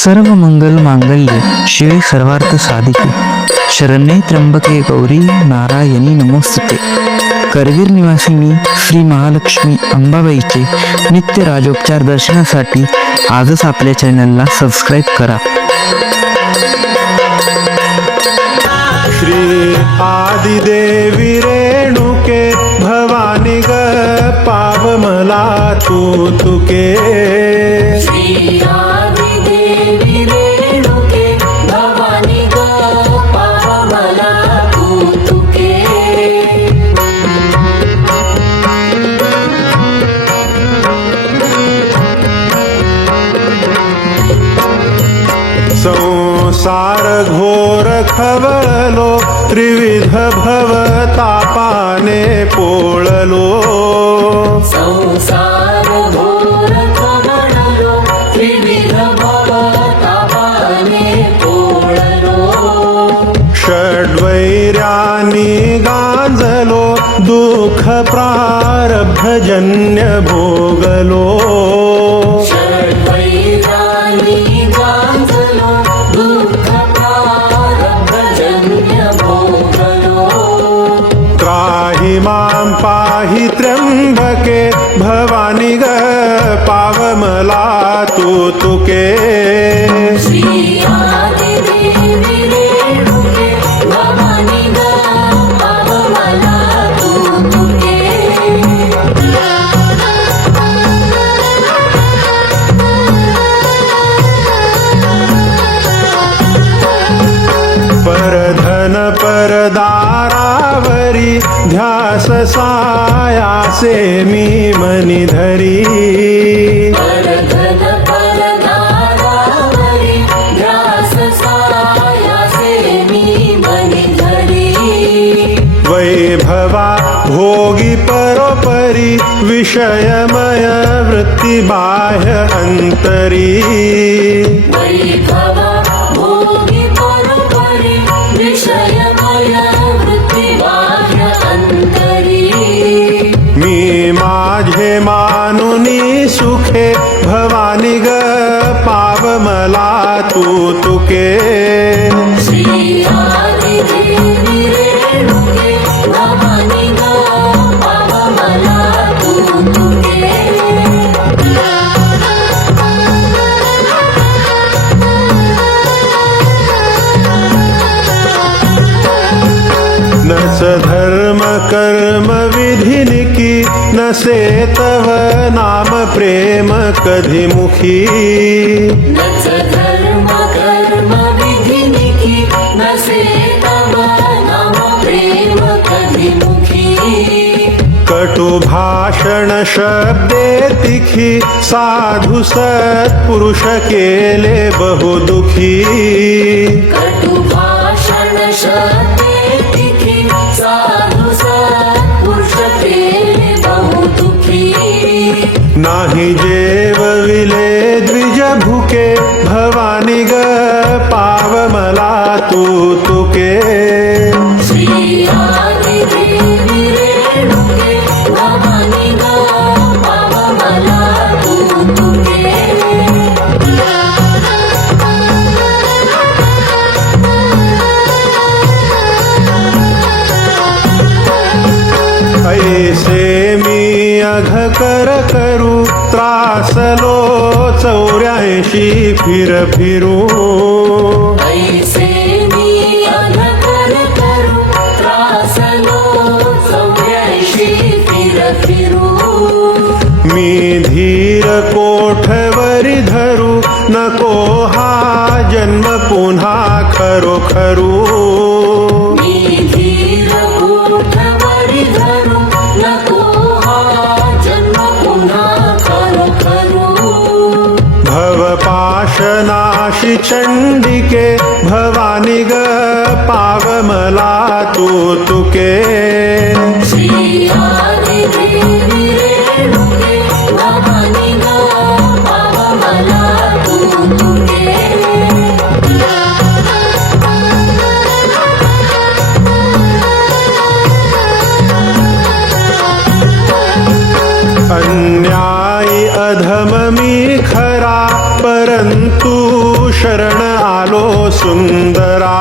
सर्व मंगल मांगल्ये शिवे सर्वार्थ साधिके शरण्ये त्र्यंबके गौरी नारायणी नमोस्तुते। करवीर निवासिनी श्री महालक्ष्मी अंबाबाईचे नित्य राजोपचार दर्शनासाठी आजच आपल्या चॅनलला सबस्क्राईब करा। श्री आदिदेवी रेणुके भवानी ग पाव मला तू तुके। श्री आदिदेवी रेणुके भवानी ग पाव मला तू तुके। संसार घोर खवळलो त्रिविध भव तापाने पोळलो। संसार घोर खवळलो त्रिविध भव तापाने पोळलो। षड्वैर्यानी गांजलो दुःख प्रारब्धजन्य भोगलो। षड्वैरानी गांजलो दुःख प्रारब्धजन्य भोगलो। त्राहि मां पाहि त्र्यंबके भवानी ग पाव मला तू तुके। श्री आदिदेवी रेणुके भवानी ग पाव मला तू तुके। परधन परदारावरी ध्यास सायासे मी मनी धरी। परधन परदारावरी ध्यास सायासे मी मनी धरी। वैभवा भोगी परोपरी विषयमय वृत्ति बाह्य अंतरी। वैभवा भोगी परोपरी विषयमय वृत्ति बाह्य अंतरी। मी माझे मानुनी सुखे भवानी ग पाव मला तू तुके। श्री आदिदेवी रेणुके भवानी ग पाव मला तू तुके। नस धर्म कर्म विधिनिकी नसे तव नाम प्रेम कधी मुखी। नच धर्म कर्म विधिनिकी नसे तव नाम प्रेम कधी मुखी। कटु भाषण शब्दे तिखी साधु सत्पुरुष केले बहु दुखी। कटु भाषण शब्दे तिखी साधु सत्पुरुष केले बहु दुखी। नाही जेवविले द्विज भुके भवानी ग पाव मला तू तुके। श्री आदिदेवी रेणुके भवानी ग पाव मला तू तुके। ऐसे मी अघ कर करू त्रासलो 84 फिर फिरू। ऐसे मी अनकर करू त्रासलो 84 फिर फिरू। मी धीर कोठवरी धरू नको हा जन्म पुन्हा खरो खरू। मी धीर कोठवरी धरू नको हा जन्म पुन्हा खरो खरू। भवपाशनाशी चंडिके भवानी ग पाव मला तू तुके। श्री आदिदेवी रेणुके भवानी ग पाव मला तू तुके। अन्यायी अधम मी खरा परंतु शरण आलो सुंदरा